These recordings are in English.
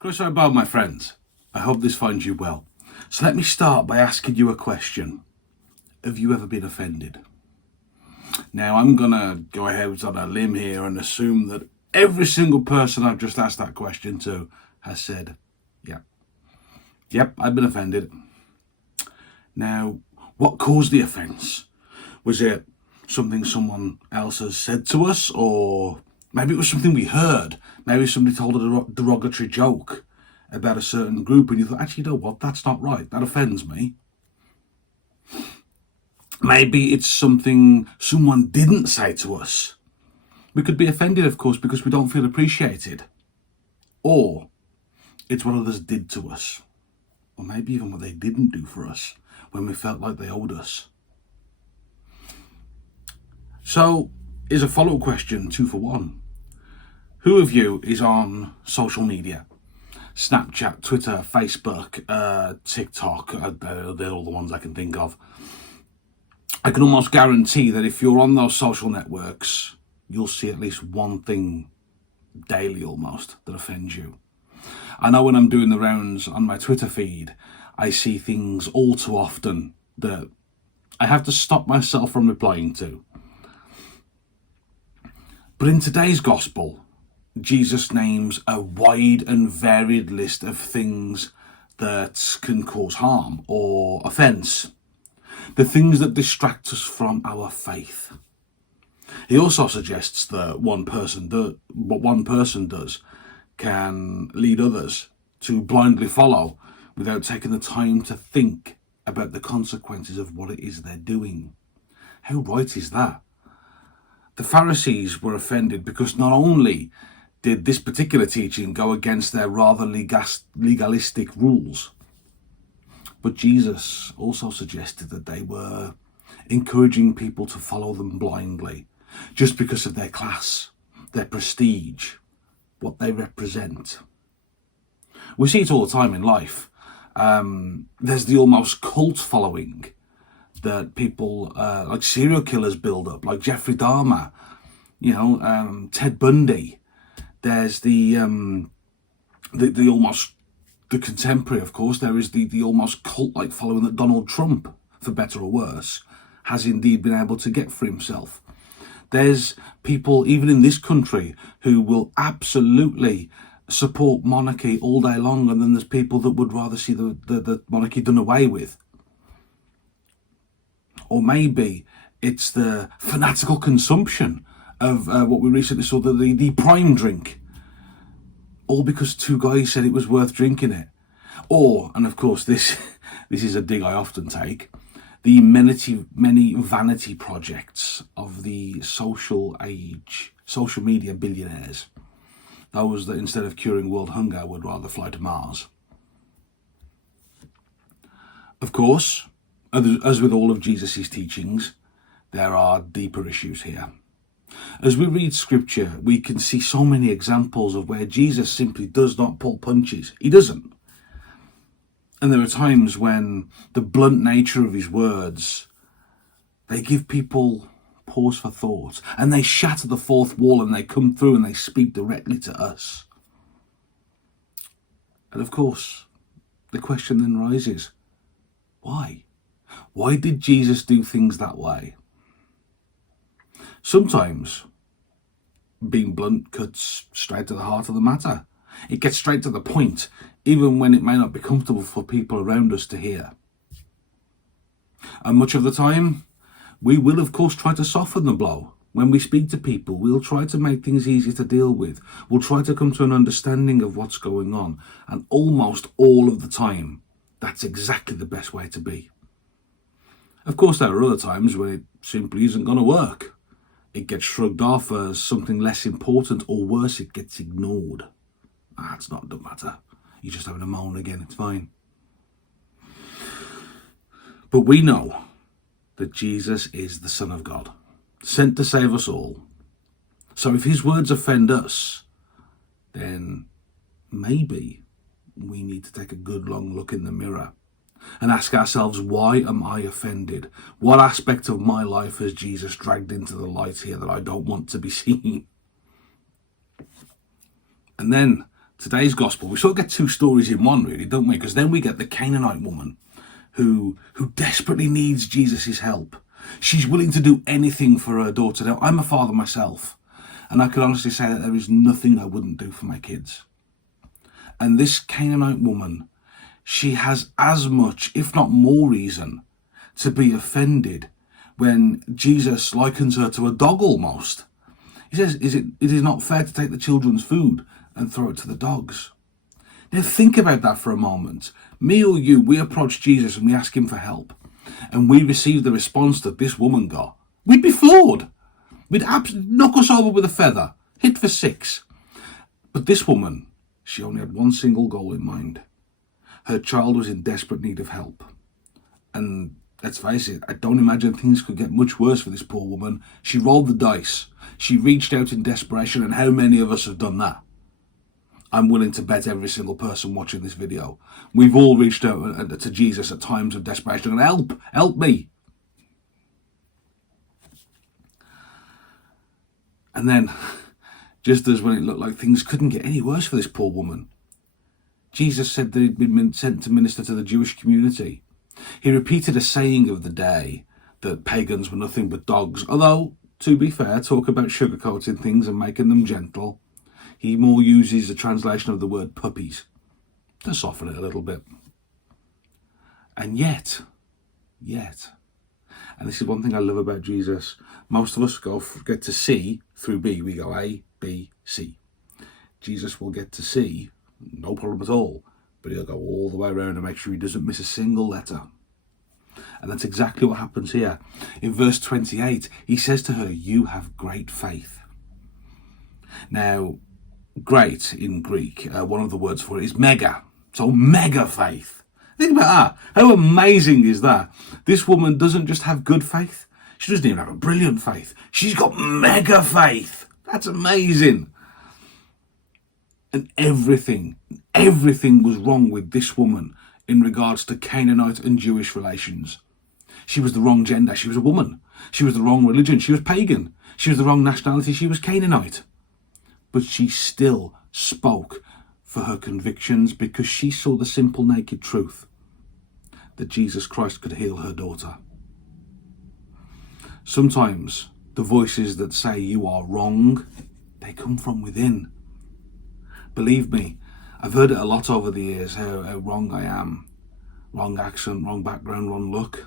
Chris O'Bow, my friends, I hope this finds you well. So let me start by asking you a question. Have you ever been offended? Now, I'm going to go ahead on a limb here and assume that every single person I've just asked that question to has said, yep, I've been offended. Now, what caused the offence? Was it something someone else has said to us, or maybe it was something we heard? Maybe somebody told a derogatory joke about a certain group and you thought, actually, you know what, that's not right, that offends me. Maybe it's something someone didn't say to us. We could be offended, of course, because we don't feel appreciated. Or it's what others did to us. Or maybe even what they didn't do for us when we felt like they owed us. So, here's a follow-up question, 2 for 1. Who of you is on social media? Snapchat, Twitter, Facebook, TikTok, they're all the ones I can think of. I can almost guarantee that if you're on those social networks, you'll see at least one thing daily almost that offends you. I know when I'm doing the rounds on my Twitter feed, I see things all too often that I have to stop myself from replying to. But in today's gospel, Jesus names a wide and varied list of things that can cause harm or offence. The things that distract us from our faith. He also suggests that what one person does can lead others to blindly follow without taking the time to think about the consequences of what it is they're doing. How right is that? The Pharisees were offended because not only did this particular teaching go against their rather legalistic rules, but Jesus also suggested that they were encouraging people to follow them blindly, just because of their class, their prestige, what they represent. We see it all the time in life. There's the almost cult following that people like serial killers build up, like Jeffrey Dahmer, Ted Bundy. There's the almost the contemporary, of course. There is the almost cult-like following that Donald Trump, for better or worse, has indeed been able to get for himself. There's people, even in this country, who will absolutely support monarchy all day long, and then there's people that would rather see the monarchy done away with. Or maybe it's the fanatical consumption of what we recently saw, the prime drink. All because 2 guys said it was worth drinking it. Or, and of course this is a dig I often take, the many vanity projects of the social media billionaires. Those that instead of curing world hunger would rather fly to Mars. Of course, as with all of Jesus' teachings, there are deeper issues here. As we read scripture, we can see so many examples of where Jesus simply does not pull punches. He doesn't. And there are times when the blunt nature of his words, they give people pause for thought, and they shatter the fourth wall, and they come through and they speak directly to us. And of course, the question then rises, why? Why did Jesus do things that way? Sometimes, being blunt cuts straight to the heart of the matter. It gets straight to the point, even when it may not be comfortable for people around us to hear. And much of the time, we will of course try to soften the blow. When we speak to people, we'll try to make things easier to deal with. We'll try to come to an understanding of what's going on. And almost all of the time, that's exactly the best way to be. Of course, there are other times when it simply isn't going to work. It gets shrugged off as something less important, or worse, it gets ignored. It's not, doesn't matter. You're just having a moan again, it's fine. But we know that Jesus is the Son of God, sent to save us all. So if his words offend us, then maybe we need to take a good long look in the mirror and ask ourselves, why am I offended? What aspect of my life has Jesus dragged into the light here that I don't want to be seen? And then today's gospel, we sort of get two stories in one, really, don't we? Because then we get the Canaanite woman who desperately needs Jesus' help. She's willing to do anything for her daughter. Now, I'm a father myself, and I can honestly say that there is nothing I wouldn't do for my kids. And this Canaanite woman, she has as much, if not more reason, to be offended when Jesus likens her to a dog almost. He says, it is not fair to take the children's food and throw it to the dogs. Now think about that for a moment. Me or you, we approach Jesus and we ask him for help, and we receive the response that this woman got. We'd be floored. We'd knock us over with a feather, hit for 6. But this woman, she only had one single goal in mind. Her child was in desperate need of help. And let's face it, I don't imagine things could get much worse for this poor woman. She rolled the dice. She reached out in desperation, and how many of us have done that? I'm willing to bet every single person watching this video. We've all reached out to Jesus at times of desperation and help me. And then, just as when it looked like things couldn't get any worse for this poor woman, Jesus said that he'd been sent to minister to the Jewish community. He repeated a saying of the day that pagans were nothing but dogs, although, to be fair, talk about sugarcoating things and making them gentle. He more uses a translation of the word puppies to soften it a little bit. And yet, and this is one thing I love about Jesus, most of us get to C through B. We go A, B, C. Jesus will get to C, no problem at all, but he'll go all the way around and make sure he doesn't miss a single letter. And that's exactly what happens here. In verse 28, he says to her, "You have great faith." Now, great in Greek, one of the words for it is mega. So mega faith. Think about that. How amazing is that? This woman doesn't just have good faith. She doesn't even have a brilliant faith. She's got mega faith. That's amazing. And everything was wrong with this woman in regards to Canaanite and Jewish relations. She was the wrong gender. She was a woman. She was the wrong religion. She was pagan. She was the wrong nationality. She was Canaanite. But she still spoke for her convictions because she saw the simple, naked truth that Jesus Christ could heal her daughter. Sometimes the voices that say you are wrong, they come from within. Believe me, I've heard it a lot over the years, how wrong I am. Wrong accent, wrong background, wrong look.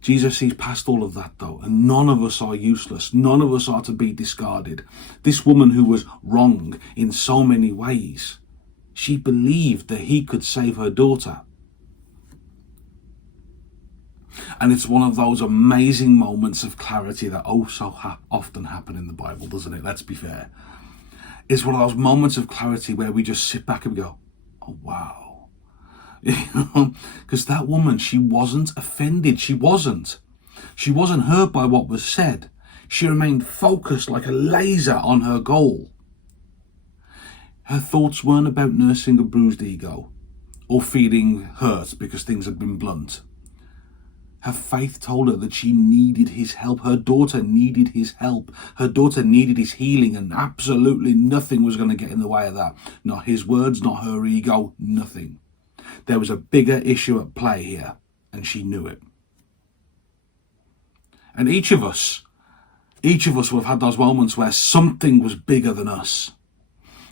Jesus sees past all of that though, and none of us are useless. None of us are to be discarded. This woman who was wrong in so many ways, she believed that he could save her daughter. And it's one of those amazing moments of clarity that often happen in the Bible, doesn't it? Let's be fair. It's one of those moments of clarity where we just sit back and go, oh, wow. Because that woman, she wasn't offended. She wasn't hurt by what was said. She remained focused like a laser on her goal. Her thoughts weren't about nursing a bruised ego or feeling hurt because things had been blunt. Her faith told her that she needed his help. Her daughter needed his help. Her daughter needed his healing, and absolutely nothing was going to get in the way of that. Not his words, not her ego, nothing. There was a bigger issue at play here, and she knew it. And each of us will have had those moments where something was bigger than us.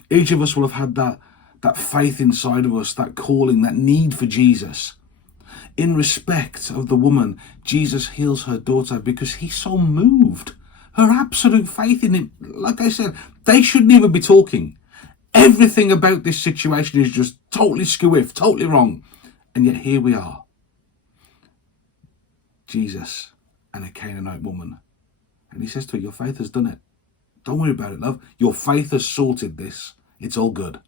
Each of us will have had that faith inside of us, that calling, that need for Jesus. In respect of the woman, Jesus heals her daughter because he's so moved. Her absolute faith in him, like I said, they shouldn't even be talking. Everything about this situation is just totally squiff, totally wrong. And yet here we are. Jesus and a Canaanite woman. And he says to her, your faith has done it. Don't worry about it, love. Your faith has sorted this. It's all good.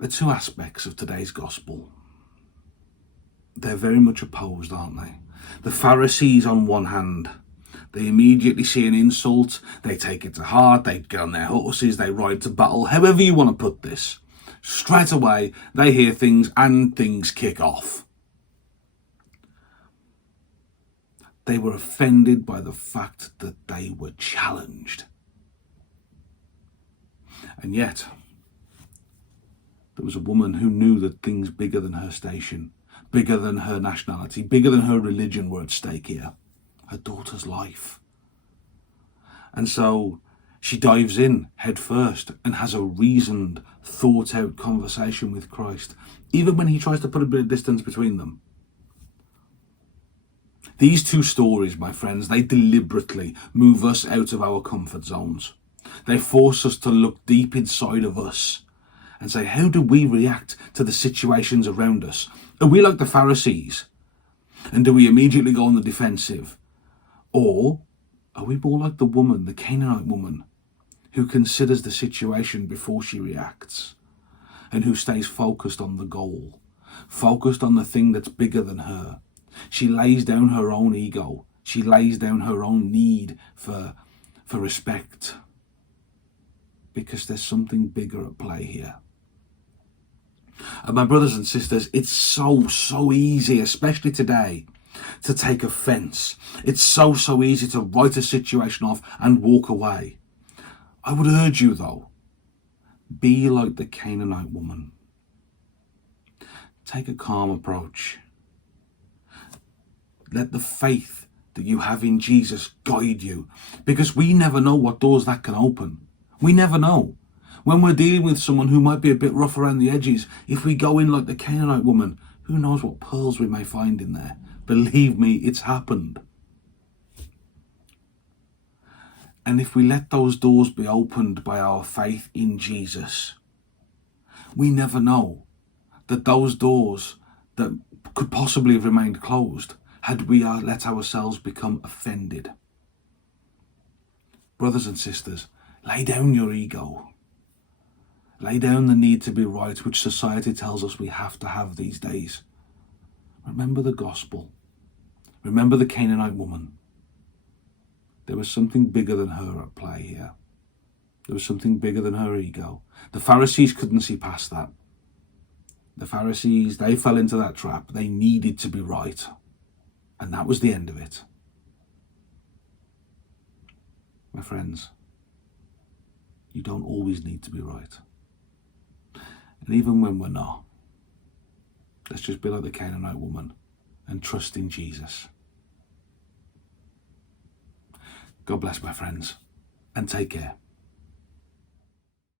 The two aspects of today's gospel, they're very much opposed, aren't they? The Pharisees on one hand, they immediately see an insult, they take it to heart, they get on their horses, they ride to battle, however you want to put this. Straight away, they hear things and things kick off. They were offended by the fact that they were challenged. And yet, there was a woman who knew that things bigger than her station, bigger than her nationality, bigger than her religion were at stake here. Her daughter's life. And so she dives in head first and has a reasoned, thought out conversation with Christ, even when he tries to put a bit of distance between them. These two stories, my friends, they deliberately move us out of our comfort zones. They force us to look deep inside of us and say, how do we react to the situations around us? Are we like the Pharisees? And do we immediately go on the defensive? Or are we more like the woman, the Canaanite woman, who considers the situation before she reacts and who stays focused on the goal, focused on the thing that's bigger than her? She lays down her own ego. She lays down her own need for respect, because there's something bigger at play here. And my brothers and sisters, it's so easy, especially today, to take offense. It's so easy to write a situation off and walk away. I would urge you, though, be like the Canaanite woman. Take a calm approach. Let the faith that you have in Jesus guide you, because we never know what doors that can open. We never know. When we're dealing with someone who might be a bit rough around the edges, if we go in like the Canaanite woman, who knows what pearls we may find in there. Believe me, it's happened. And if we let those doors be opened by our faith in Jesus, we never know that those doors that could possibly have remained closed had we let ourselves become offended. Brothers and sisters, lay down your ego. Lay down the need to be right, which society tells us we have to have these days. Remember the gospel. Remember the Canaanite woman. There was something bigger than her at play here. There was something bigger than her ego. The Pharisees couldn't see past that. The Pharisees, they fell into that trap. They needed to be right. And that was the end of it. My friends, you don't always need to be right. And even when we're not, let's just be like the Canaanite woman and trust in Jesus. God bless, my friends, and take care.